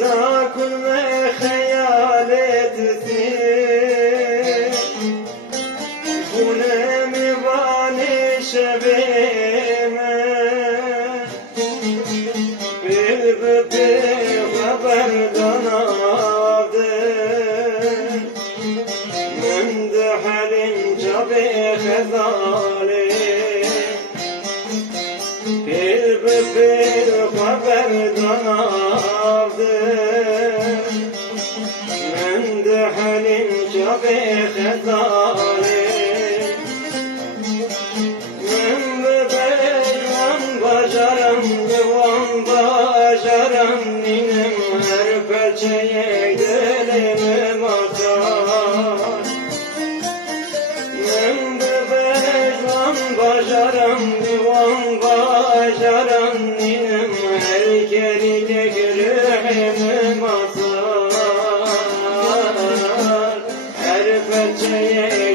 إذا كل خيالتي ونمي باني شبيمة بالبطي خبر دنادر من دحل جبي خذالي بالبطي خبر دنادر من دحل جبي خذالي Bajarım, divan bajarım, ninem her peçeye dilim atar. Ben de bejvan bajarım, divan bajarım, ninem her keride gülühim atar. Her peçeye